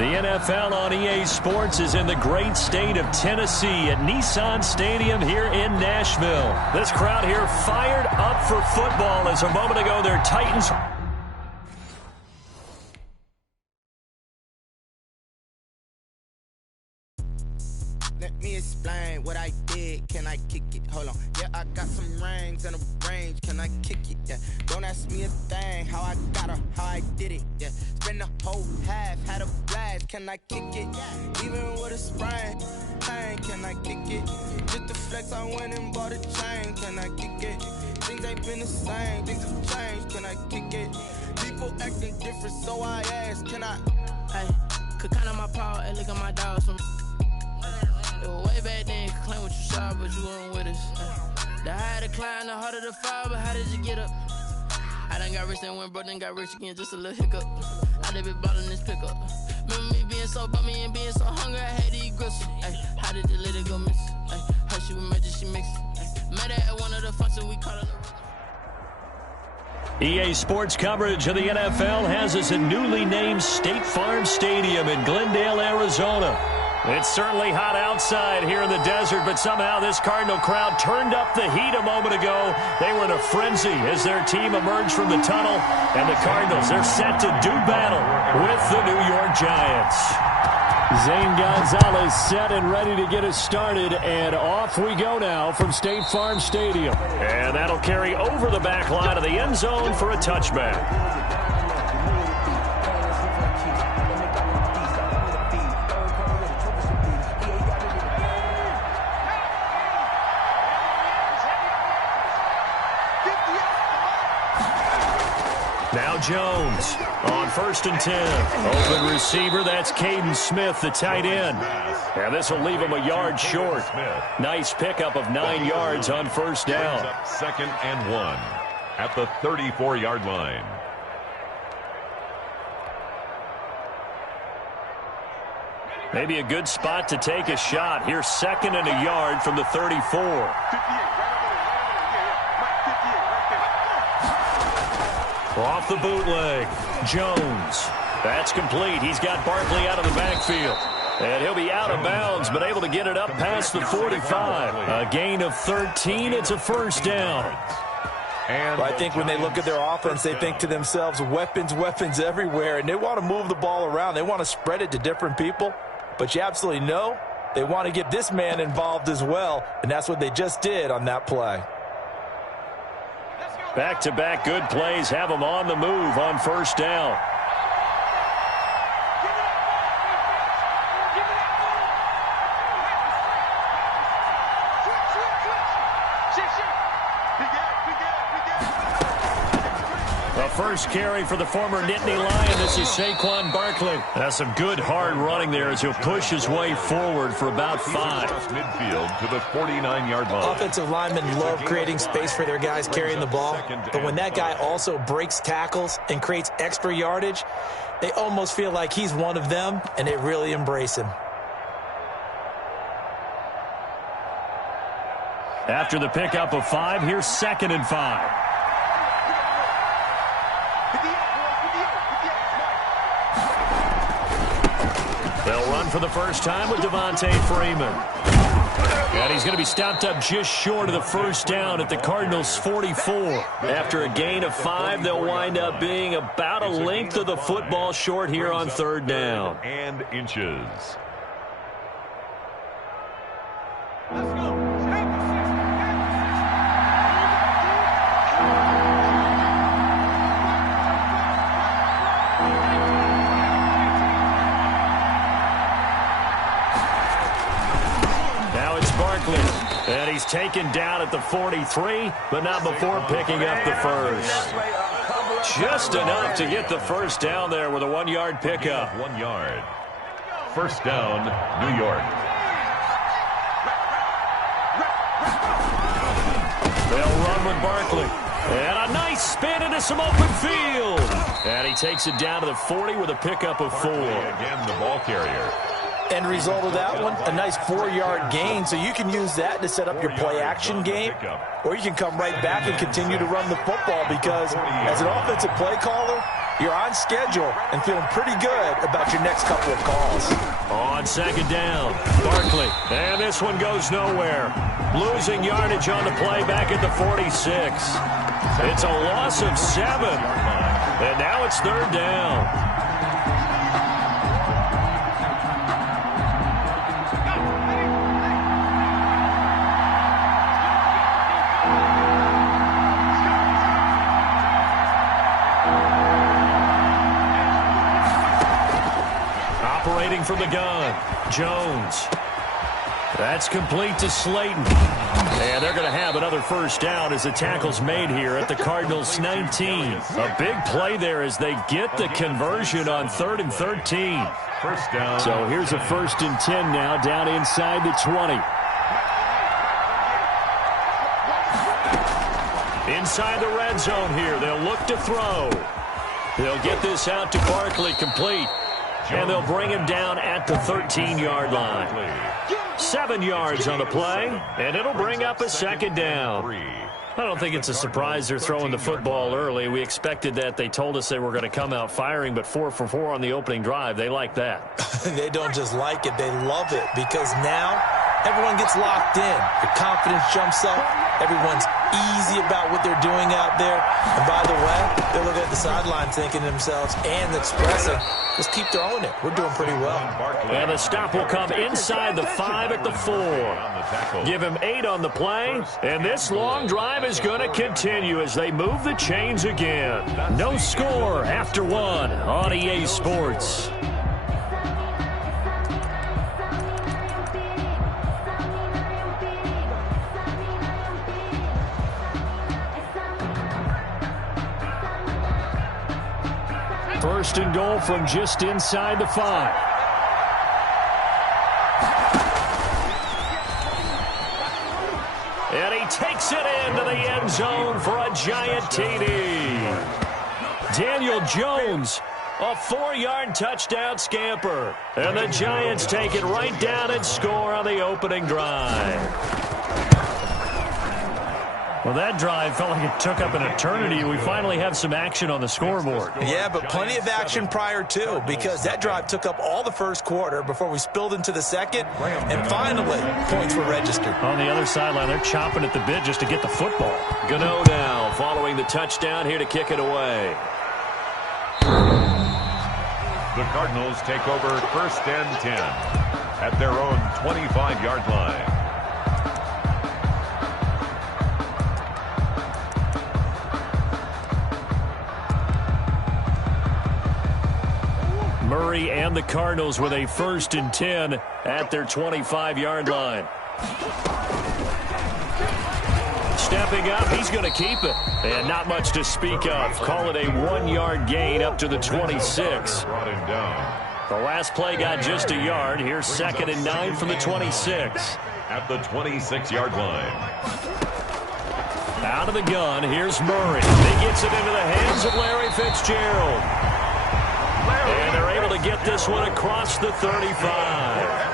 The NFL on EA Sports is in the great state of Tennessee at Nissan Stadium here in Nashville. This crowd here fired up for football as a moment ago their Titans... Let me explain what I did. Can I kick it? Hold on. Yeah, I got some rings and a range. Can I kick it? Yeah. Don't ask me a thing. How I got her, how I did it. Yeah. Spend the whole half, had a blast. Can I kick it? Even with a sprain. Pain, can I kick it? Just the flex, I went and bought a chain. Can I kick it? Things ain't been the same. Things have changed. Can I kick it? People acting different, so I ask. Can I? Hey, could count on my power and look at my dogs from. It was way back then, you could claim what you saw, but you weren't with us. The higher the climb, the harder the fall, but how did you get up? I done got rich and went broke, then got rich again, just a little hiccup. I done been ballin' this pickup. Remember me being so bummy and being so hungry, I had to eat gristle. Ay, how did the lady go miss? Ay, her she was magic, she mixed. Met her at one of the functions, we call her. EA Sports coverage of the NFL has us at newly named State Farm Stadium in Glendale, Arizona. It's certainly hot outside here in the desert, but somehow this Cardinal crowd turned up the heat a moment ago. They were in a frenzy as their team emerged from the tunnel, and the Cardinals, they're set to do battle with the New York Giants. Zane Gonzalez set and ready to get us started, and off we go now from State Farm Stadium. And that'll carry over the back line of the end zone for a touchback. Now Jones on 1st and 10. Open receiver, that's Caden Smith, the tight end. And this will leave him a yard short. Nice pickup of 9 yards on first down. 2nd and 1 at the 34-yard line. Maybe a good spot to take a shot. Here's 2nd and a yard from the 34. Off the bootleg, Jones. That's complete. He's got Barkley out of the backfield. And he'll be out of bounds, but able to get it up past the 45. A gain of 13. It's a first down. Well, I think when they look at their offense, they think to themselves, weapons, weapons everywhere. And they want to move the ball around. They want to spread it to different people. But you absolutely know they want to get this man involved as well. And that's what they just did on that play. Back-to-back good plays have them on the move on first down. The first carry for the former Nittany Lion. This is Saquon Barkley. That's some good hard running there as he'll push his way forward for about 5. Midfield to the 49-yard line. Offensive linemen love creating space for their guys carrying the ball. But when that guy also breaks tackles and creates extra yardage, they almost feel like he's one of them, and they really embrace him. After the pickup of 5, here's 2nd and 5. They'll run for the first time with Devontae Freeman. And he's going to be stopped up just short of the first down at the Cardinals' 44. After a gain of 5, they'll wind up being about a length of the football short here on 3rd down. And inches. Let's go. And he's taken down at the 43, but not before picking up the first. Just enough to get the first down there with a 1-yard pickup. 1 yard. First down, New York. They'll run with Barkley. And a nice spin into some open field. And he takes it down to the 40 with a pickup of 4. Again, the ball carrier. End result of that one, a nice 4-yard gain. So you can use that to set up your play-action game, or you can come right back and continue to run the football because as an offensive play caller, you're on schedule and feeling pretty good about your next couple of calls. On second down, Barkley. And this one goes nowhere. Losing yardage on the play back at the 46. It's a loss of 7. And now it's third down. Operating from the gun, Jones. That's complete to Slayton. And they're going to have another first down as the tackle's made here at the Cardinals' 19. A big play there as they get the conversion on 3rd and 13. First down. So here's a 1st and 10 now down inside the 20. Inside the red zone here. They'll look to throw. They'll get this out to Barkley, complete. And they'll bring him down at the 13-yard line. 7 yards on the play, and it'll bring up a second down. I don't think it's a surprise they're throwing the football early. We expected that. They told us they were going to come out firing, but 4 for 4 on the opening drive. They like that. They don't just like it, they love it, because now everyone gets locked in. The confidence jumps up. Everyone's easy about what they're doing out there. And by the way, they're looking at the sideline thinking to themselves and expressing, just keep throwing it. We're doing pretty well. And the stop will come inside the 5 at the 4. Give him 8 on the play. And this long drive is going to continue as they move the chains again. No score after 1 on EA Sports. First and goal from just inside the 5. And he takes it into the end zone for a giant TD. Daniel Jones, a 4-yard touchdown scamper. And the Giants take it right down and score on the opening drive. Well, that drive felt like it took up an eternity. We finally have some action on the scoreboard. Yeah, but plenty of action prior to, because that drive took up all the first quarter before we spilled into the second, and finally, points were registered. On the other sideline, they're chomping at the bit just to get the football. Gano now following the touchdown here to kick it away. The Cardinals take over 1st and 10 at their own 25-yard line. Murray and the Cardinals with a 1st and 10 at their 25-yard line. Stepping up, he's going to keep it. And not much to speak of. Call it a 1-yard gain up to the 26. The last play got just a yard. Here's 2nd and 9 from the 26. At the 26-yard line. Out of the gun, here's Murray. He gets it into the hands of Larry Fitzgerald. And they're able to get this one across the 35.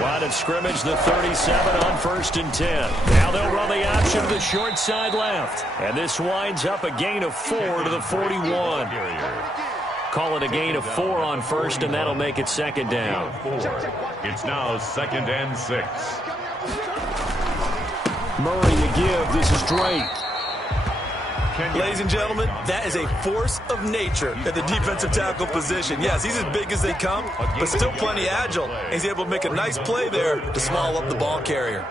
Line of scrimmage, the 37 on 1st and 10. Now they'll run the option to the short side left. And this winds up a gain of 4 to the 41. Call it a gain of 4 on 1st, and that'll make it 2nd down. It's now 2nd and 6. Murray to give. This is Drake. Ladies and gentlemen, that is a force of nature at the defensive tackle position. Yes, he's as big as they come, but still plenty agile. He's able to make a nice play there to small up the ball carrier.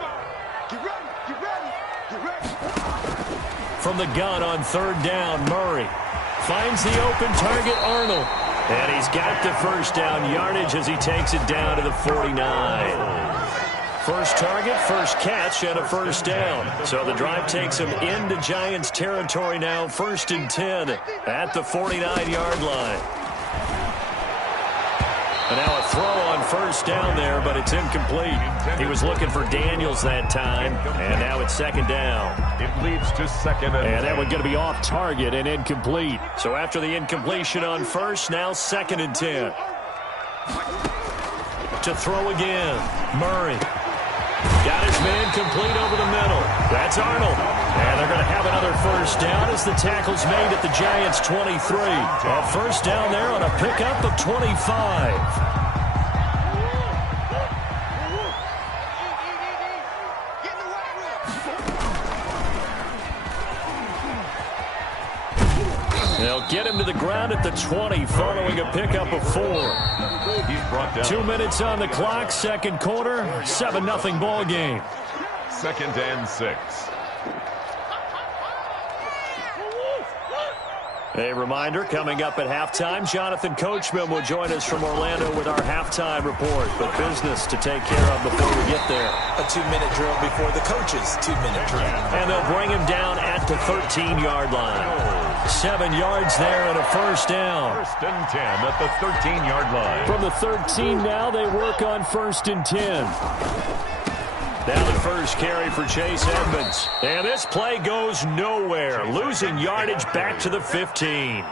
From the gun on 3rd down, Murray finds the open target, Arnold. And he's got the first down yardage as he takes it down to the 49. First target, first catch, and a first down. So the drive takes him into Giants territory now, 1st and 10 at the 49-yard line. And now a throw on 1st down there, but it's incomplete. He was looking for Daniels that time, and now it's 2nd down. It leads to 2nd and that one's going to be off target and incomplete. So after the incompletion on 1st, now 2nd and 10. To throw again, Murray. Got his man complete over the middle. That's Arnold. And they're going to have another first down as the tackle's made at the Giants' 23. A first down there on a pickup of 25. They'll get him to the ground at the 20 following a pickup of 4. He's brought down. 2 minutes on the clock, second quarter, 7-0 ball game. 2nd and 6. A reminder, coming up at halftime, Jonathan Coachman will join us from Orlando with our halftime report. But business to take care of before we get there. A 2-minute drill before the coach's 2-minute drill. And they'll bring him down at the 13-yard line. 7 yards there and a first down. 1st and 10 at the 13-yard line. From the 13 now, they work on 1st and 10. Now the first carry for Chase Edmonds. And this play goes nowhere. Losing yardage back to the 15.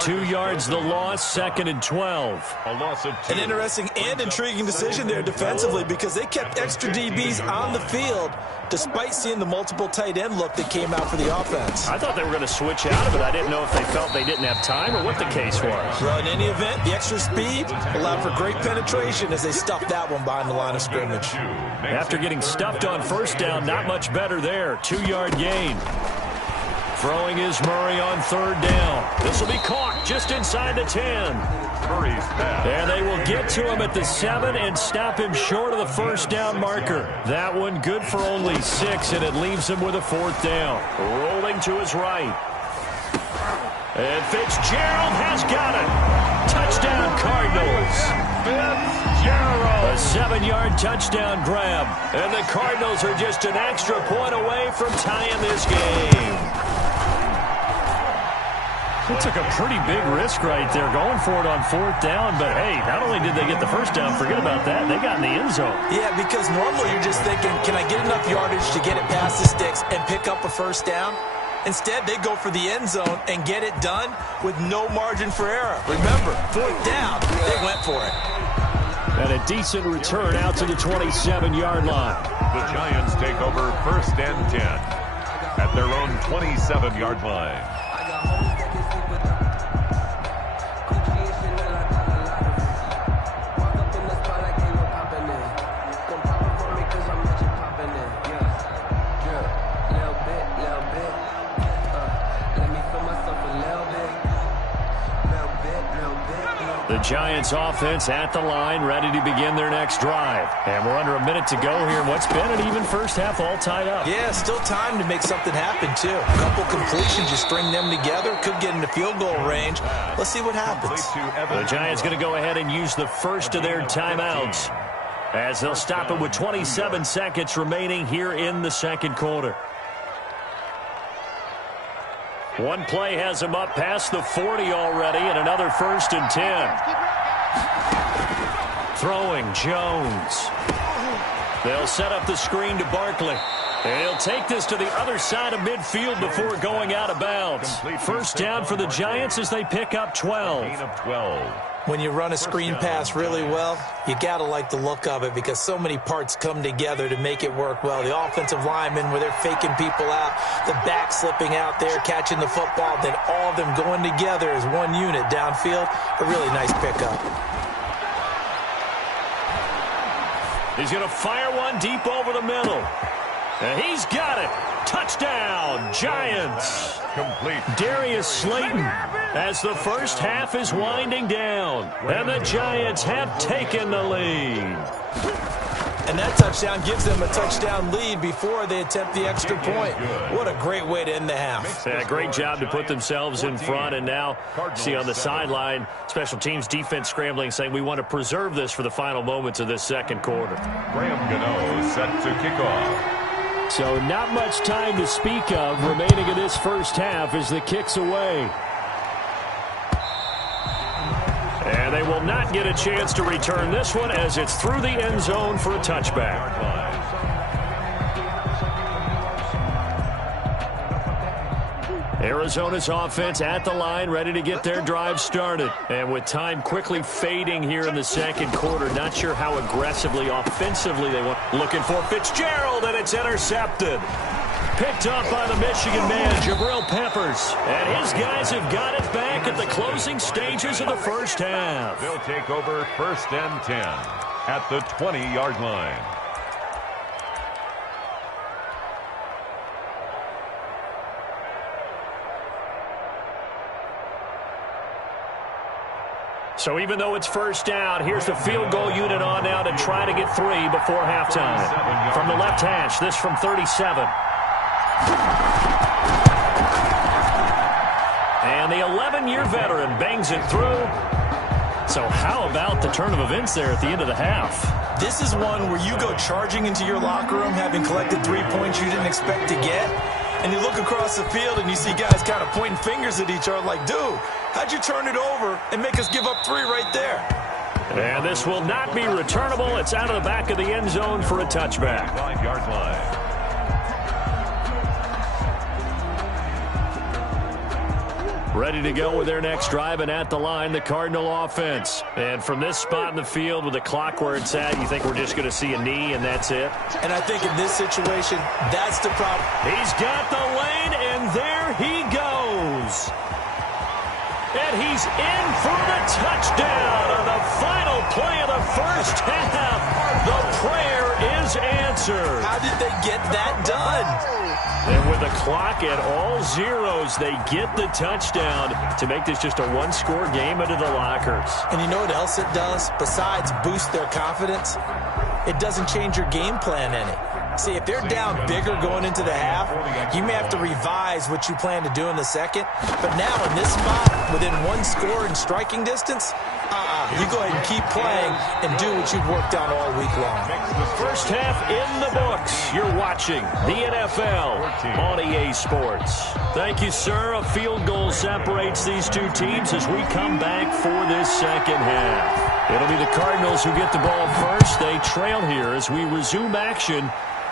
2 yards the loss, 2nd and 12. A loss of 2. An interesting and intriguing decision there defensively because they kept extra DBs on the field despite seeing the multiple tight end look that came out for the offense. I thought they were going to switch out of it. I didn't know if they felt they didn't have time or what the case was. Well, in any event, the extra speed allowed for great penetration as they stuffed that one behind the line of scrimmage. After getting stuffed on first down, not much better there. 2-yard gain. Throwing is Murray on 3rd down. This will be caught just inside the 10. Murray's pass. And they will get to him at the 7 and stop him short of the first down marker. That one good for only 6, and it leaves him with a 4th down. Rolling to his right. And Fitzgerald has got it. Touchdown Cardinals. Fitzgerald. A 7-yard touchdown grab. And the Cardinals are just an extra point away from tying this game. They took a pretty big risk right there going for it on 4th down. But, hey, not only did they get the first down, forget about that, they got in the end zone. Yeah, because normally you're just thinking, can I get enough yardage to get it past the sticks and pick up a first down? Instead, they go for the end zone and get it done with no margin for error. Remember, 4th down, they went for it. And a decent return out to the 27-yard line. The Giants take over 1st and 10 at their own 27-yard line. The Giants offense at the line, ready to begin their next drive. And we're under a minute to go here in what's been an even first half, all tied up. Yeah, still time to make something happen, too. A couple completions, you string them together, could get into field goal range. Let's see what happens. The Giants going to go ahead and use the first of their timeouts as they'll stop it with 27 seconds remaining here in the second quarter. One play has him up past the 40 already, and another 1st and 10. Throwing Jones. They'll set up the screen to Barkley. And he'll take this to the other side of midfield before going out of bounds. First down for the Giants as they pick up 12. When you run a screen pass really well, you got to like the look of it because so many parts come together to make it work well. The offensive linemen, where they're faking people out, the back slipping out there, catching the football, then all of them going together as one unit downfield. A really nice pickup. He's going to fire one deep over the middle. And he's got it. Touchdown, Giants. Complete. Darius Slayton as the first half is winding down. And the Giants have taken the lead. And that touchdown gives them a touchdown lead before they attempt the extra point. What a great way to end the half. Yeah, great job to put themselves in front. And now, see on the sideline, special teams defense scrambling, saying we want to preserve this for the final moments of this second quarter. Graham Gano set to kick off. So not much time to speak of remaining in this first half as the kick's away. And they will not get a chance to return this one as it's through the end zone for a touchback. Arizona's offense at the line, ready to get their drive started. And with time quickly fading here in the second quarter, not sure how aggressively, offensively they want. Looking for Fitzgerald, and it's intercepted. Picked up by the Michigan man, Jabril Peppers. And his guys have got it back at the closing stages of the first half. They'll take over 1st and 10 at the 20-yard line. So even though it's first down, here's the field goal unit on now to try to get 3 before halftime. From the left hash, this from 37. And the 11-year veteran bangs it through. So how about the turn of events there at the end of the half? This is one where you go charging into your locker room having collected 3 points you didn't expect to get. And you look across the field and you see guys kind of pointing fingers at each other like, dude, how'd you turn it over and make us give up 3 right there? And this will not be returnable. It's out of the back of the end zone for a touchback. 5-yard line. Ready to go with their next drive, and at the line, the Cardinal offense. And from this spot in the field with the clock where it's at, you think we're just going to see a knee and that's it? And I think in this situation, that's the problem. He's got the lane, and there he goes. And he's in for the touchdown on the final play of the first half. The prayer is answered. How did they get that done? And with the clock at all zeros, they get the touchdown to make this just a one-score game into the lockers. And you know what else it does? Besides boost their confidence, it doesn't change your game plan any. See, if they're down bigger going into the half, you may have to revise what you plan to do in the second. But now in this spot, within 1 score in striking distance, you go ahead and keep playing and do what you've worked on all week long. First half in the books. You're watching the NFL on EA Sports. Thank you, sir. A field goal separates these two teams as we come back for this second half. It'll be the Cardinals who get the ball first. They trail here as we resume action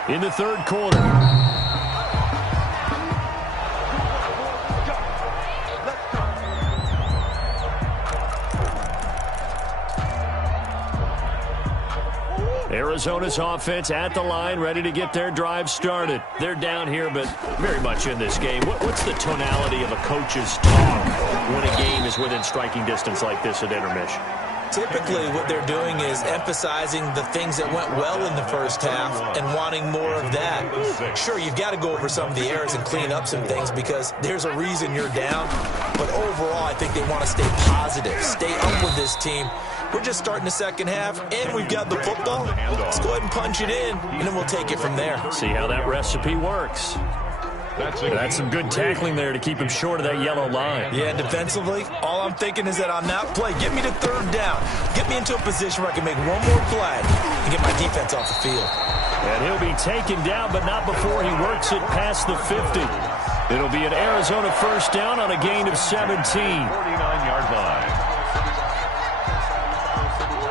in the third quarter. Arizona's offense at the line, ready to get their drive started. They're down here, but very much in this game. What's the tonality of a coach's talk when a game is within striking distance like this at intermission? Typically, what they're doing is emphasizing the things that went well in the first half and wanting more of that. Sure, you've got to go over some of the errors and clean up some things because there's a reason you're down. But overall, I think they want to stay positive, stay up with this team. We're just starting the second half, and we've got the football. Let's go ahead and punch it in, and then we'll take it from there. See how that recipe works. That's some good tackling there to keep him short of that yellow line. Yeah, defensively, all I'm thinking is that on that play, get me to third down. Get me into a position where I can make one more play and get my defense off the field. And he'll be taken down, but not before he works it past the 50. It'll be an Arizona first down on a gain of 17. 49-yard line.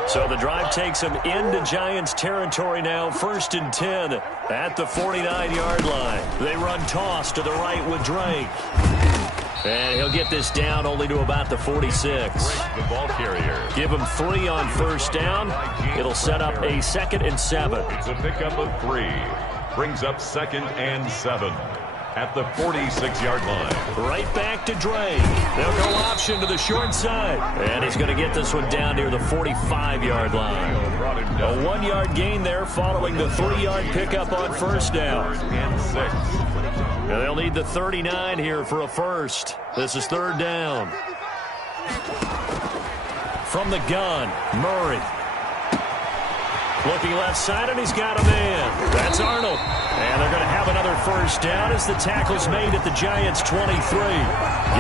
So the drive takes him into Giants territory now, 1st and 10 at the 49-yard line. They run toss to the right with Drake. And he'll get this down only to about the 46. The ball carrier. Give him 3 on first down. It'll set up a 2nd and 7. It's a pickup of 3. Brings up 2nd and 7. At the 46-yard line. Right back to Drake. They'll go option to the short side. And he's going to get this one down near the 45-yard line. A 1-yard gain there following the 3-yard pickup on first down. And 6. And they'll need the 39 here for a first. This is third down. From the gun, Murray. Looking left side, and he's got a man. That's Arnold. And they're going to have another first down as the tackle's made at the Giants' 23.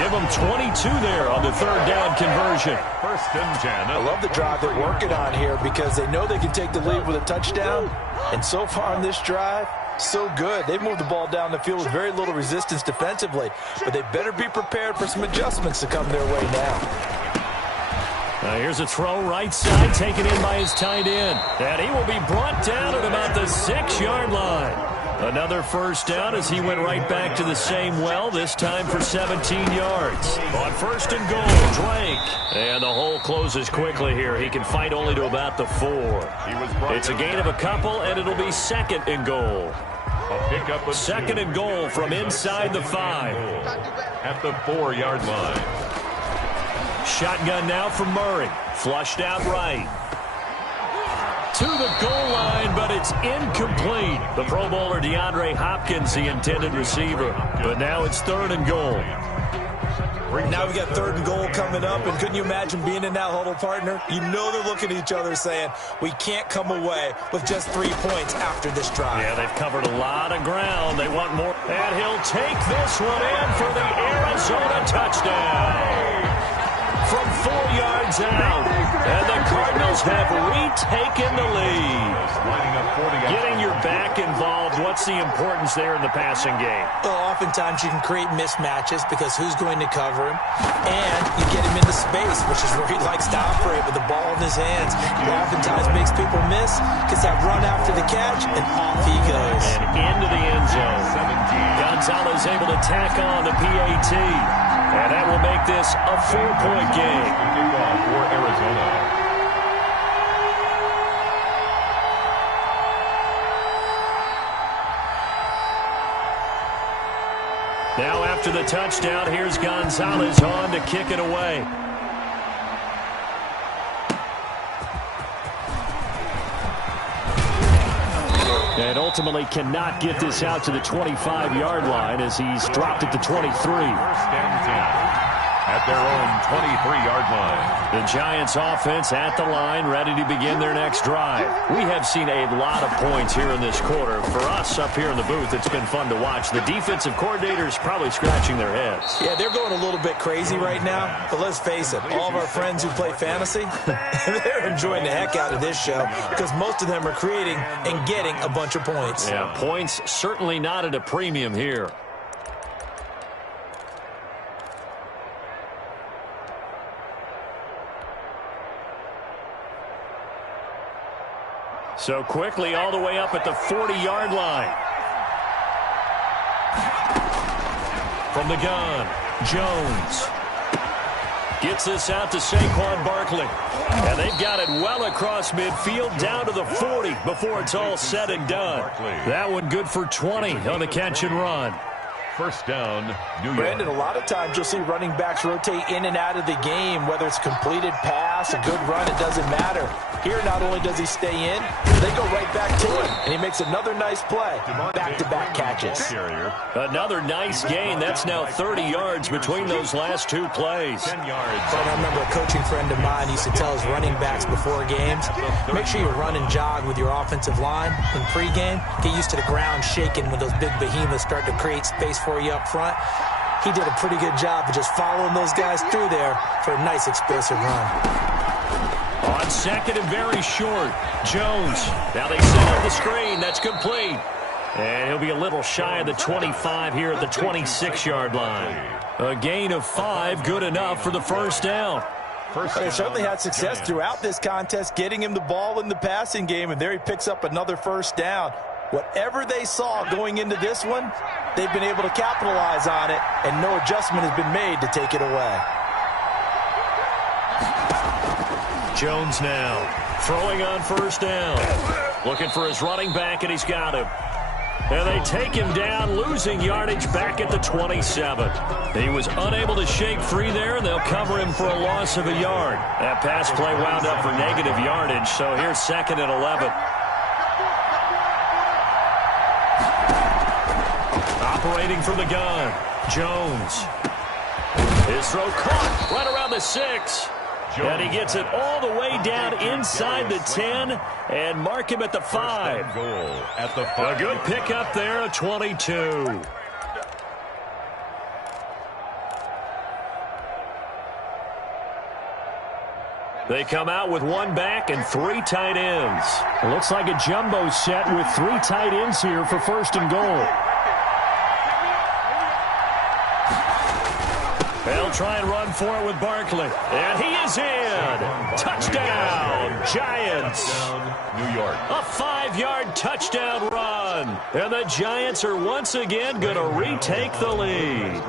Give them 22 there on the third down conversion. 1st and 10. I love the drive they're working on here because they know they can take the lead with a touchdown. And so far on this drive, so good. They've moved the ball down the field with very little resistance defensively. But they better be prepared for some adjustments to come their way now. Now here's a throw right side, taken in by his tight end. And he will be brought down at about the 6-yard line. Another first down as he went right back to the same well, this time for 17 yards. On first and goal, Drake. And the hole closes quickly here. He can fight only to about the 4. It's a gain of a couple, and it'll be second and goal. Second and goal from inside the 5. At the 4-yard line. Shotgun now from Murray. Flushed out right. To the goal line, but it's incomplete. The Pro Bowler DeAndre Hopkins, the intended receiver. But now it's third and goal. Now we got third and goal coming up, and couldn't you imagine being in that huddle, partner? You know they're looking at each other saying, we can't come away with just 3 points after this drive. Yeah, they've covered a lot of ground. They want more. And he'll take this one in for the Arizona touchdown. From 4 yards out, and the Cardinals have retaken the lead. Getting your back involved, what's the importance there in the passing game? Well, oftentimes you can create mismatches because who's going to cover him, and you get him into space, which is where he likes to operate with the ball in his hands. He oftentimes makes people miss, gets that run after the catch, and off he goes. And into the end zone. Gonzalez able to tack on the PAT. And that will make this a 4-point game. Kickoff for Arizona. Now after the touchdown, here's Gonzalez on to kick it away. And ultimately cannot get this out to the 25-yard line as he's dropped it to 23. First and 10 at their own 23-yard line. The Giants offense at the line, ready to begin their next drive. We have seen a lot of points here in this quarter. For us up here in the booth, it's been fun to watch. The defensive coordinators probably scratching their heads. Yeah, they're going a little bit crazy right now. But let's face it, all of our friends who play fantasy, they're enjoying the heck out of this show because most of them are creating and getting a bunch of points. Yeah, points certainly not at a premium here. So quickly all the way up at the 40-yard line. From the gun, Jones gets this out to Saquon Barkley. And they've got it well across midfield down to the 40 before it's all said and done. That one good for 20 on the catch and run. First down, New York. Brandon, a lot of times you'll see running backs rotate in and out of the game, whether it's completed pass, a good run, it doesn't matter. Here, not only does he stay in, they go right back to him, and he makes another nice play. Back-to-back catches. Another nice gain. That's now 30 yards between those last two plays. 10 yards. But I remember a coaching friend of mine used to tell his running backs before games, make sure you run and jog with your offensive line in pregame. Get used to the ground shaking when those big behemoths start to create space for you up front. He did a pretty good job of just following those guys through there for a nice explosive run. On second and very short, Jones. Now they set up the screen. That's complete. And he'll be a little shy of the 25 here at the 26-yard line. A gain of 5, good enough for the first down. They certainly had success throughout this contest, getting him the ball in the passing game, and there he picks up another first down. Whatever they saw going into this one, they've been able to capitalize on it, and no adjustment has been made to take it away. Jones now throwing on first down. Looking for his running back, and he's got him. And they take him down, losing yardage back at the 27. He was unable to shake free there, and they'll cover him for a loss of a yard. That pass play wound up for negative yardage, so here's second and 11. Operating from the gun, Jones. His throw caught right around the 6. And he gets it all the way down inside the 10 and mark him at the 5. Goal at the 5. A good pickup there, a 22. They come out with one back and 3 tight ends. It looks like a jumbo set with 3 tight ends here for first and goal. They'll They'll try and run for it with Barkley. And he is in. Touchdown, Giants. New York. A 5-yard touchdown run. And the Giants are once again going to retake the lead.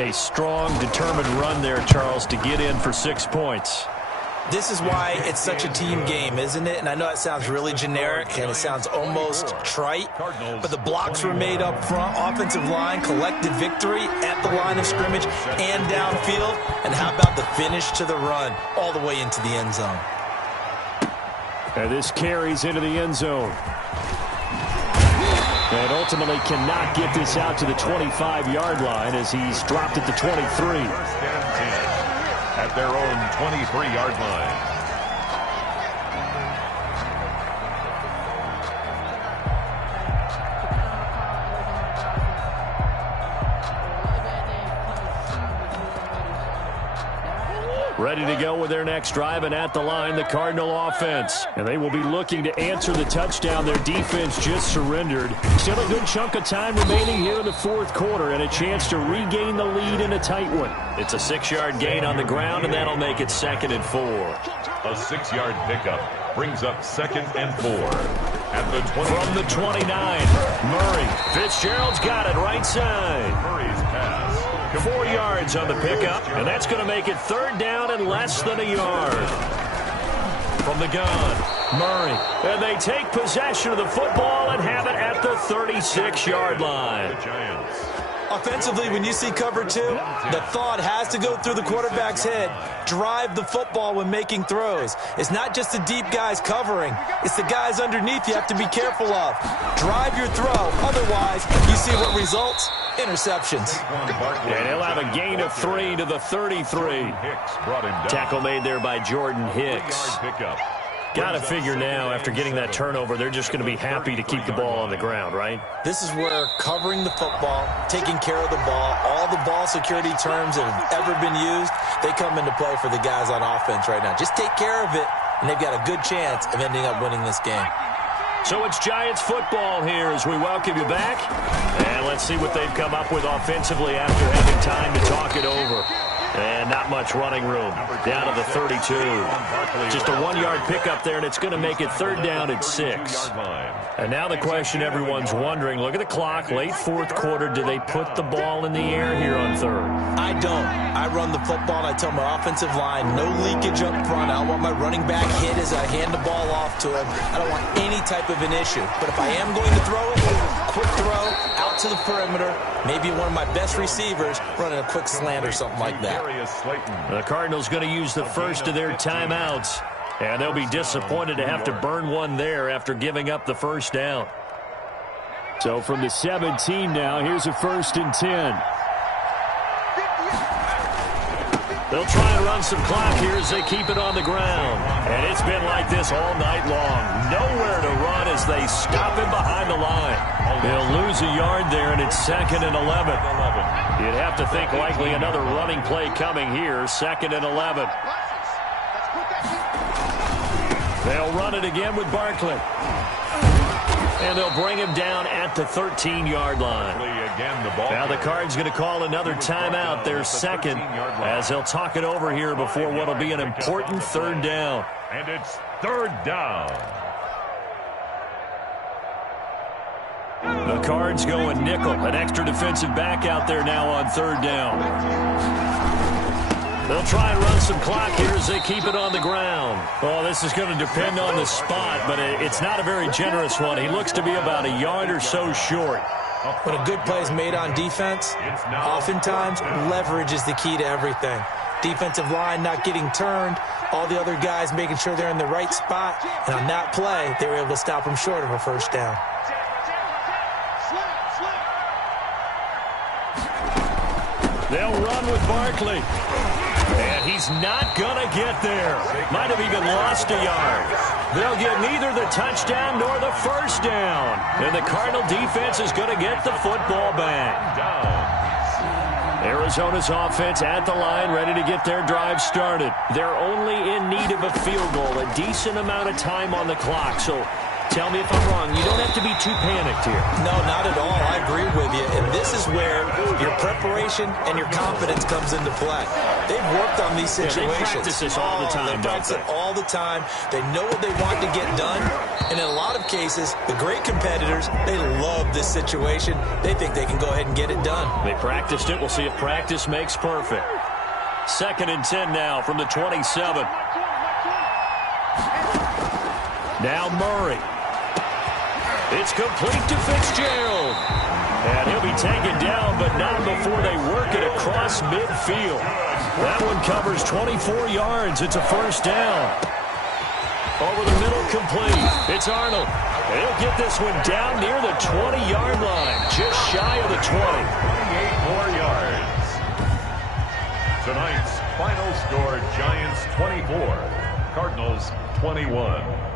A strong, determined run there, Charles, to get in for 6 points. This is why it's such a team game, isn't it? And I know it sounds really generic and it sounds almost trite, but the blocks were made up front, offensive line, collective victory at the line of scrimmage and downfield. And how about the finish to the run all the way into the end zone? And this carries into the end zone. And ultimately cannot get this out to the 25-yard line as he's dropped at the 23. First and 10 at their own 23-yard line. Ready to go with their next drive, and at the line, the Cardinal offense. And they will be looking to answer the touchdown their defense just surrendered. Still a good chunk of time remaining here in the fourth quarter, and a chance to regain the lead in a tight one. It's a 6-yard gain on the ground, and that'll make it 2nd and 4. A 6-yard pickup brings up 2nd and 4. At the 20. From the 29, Murray. Fitzgerald's got it right side. Murray's pass. 4 yards on the pickup, and that's going to make it 3rd down and less than a yard. From the gun, Murray. And they take possession of the football and have it at the 36-yard line. The Giants. Offensively, when you see cover 2, the thought has to go through the quarterback's head. Drive the football when making throws. It's not just the deep guys covering. It's the guys underneath you have to be careful of. Drive your throw. Otherwise, you see what results? Interceptions. And he'll have a gain of 3 to the 33. Hicks brought him down. Tackle made there by Jordan Hicks. Got to figure now, after getting that turnover, they're just going to be happy to keep the ball on the ground, right? This is where covering the football, taking care of the ball, all the ball security terms that have ever been used, they come into play for the guys on offense right now. Just take care of it, and they've got a good chance of ending up winning this game. So it's Giants football here as we welcome you back. And let's see what they've come up with offensively after having time to talk it over. And not much running room. Down to the 32. Just a 1-yard pickup there, and it's going to make it 3rd down and 6. And now the question everyone's wondering, look at the clock, late fourth quarter, do they put the ball in the air here on 3rd? I don't. I run the football, and I tell my offensive line, no leakage up front. I don't want my running back hit as I hand the ball off to him. I don't want any type of an issue. But if I am going to throw it, quick throw, out to the perimeter, maybe one of my best receivers running a quick slant or something like that. The Cardinals going to use the first of their timeouts, and they'll be disappointed to have to burn one there after giving up the first down. So from the 17 now, here's a 1st and 10. They'll try and run some clock here as they keep it on the ground. And it's been like this all night long. Nowhere to run as they stop him behind the line. They'll lose a yard there, and it's 2nd and 11. You'd have to think likely another running play coming here, 2nd and 11. They'll run it again with Barkley. And they'll bring him down at the 13-yard line. Now the Cards going to call another timeout, their 2nd, as they'll talk it over here before what will be an important 3rd down. And it's 3rd down. The Cards going nickel, an extra defensive back out there now on 3rd down. They'll try and run some clock here as they keep it on the ground. Oh, this is going to depend on the spot, but it's not a very generous one. He looks to be about a yard or so short. When a good play is made on defense, oftentimes leverage is the key to everything. Defensive line not getting turned, all the other guys making sure they're in the right spot, and on that play, they were able to stop him short of a 1st down. They'll run with Barkley. And he's not going to get there. Might have even lost a yard. They'll get neither the touchdown nor the 1st down. And the Cardinal defense is going to get the football back. Arizona's offense at the line, ready to get their drive started. They're only in need of a field goal, a decent amount of time on the clock. So Tell me if I'm wrong. You don't have to be too panicked here. No, not at all. I agree with you. And this is where your preparation and your confidence comes into play. They've worked on these situations. Yeah, they practice this all the time, They practice it all the time. They know what they want to get done. And in a lot of cases, the great competitors, they love this situation. They think they can go ahead and get it done. They practiced it. We'll see if practice makes perfect. 2nd and 10 now from the 27. Now Murray. It's complete to Fitzgerald. And he'll be taken down, but not before they work it across midfield. That one covers 24 yards. It's a first down. Over the middle, complete. It's Arnold. He'll get this one down near the 20-yard line, just shy of the 20. 28 more yards. Tonight's final score, Giants 24, Cardinals 21.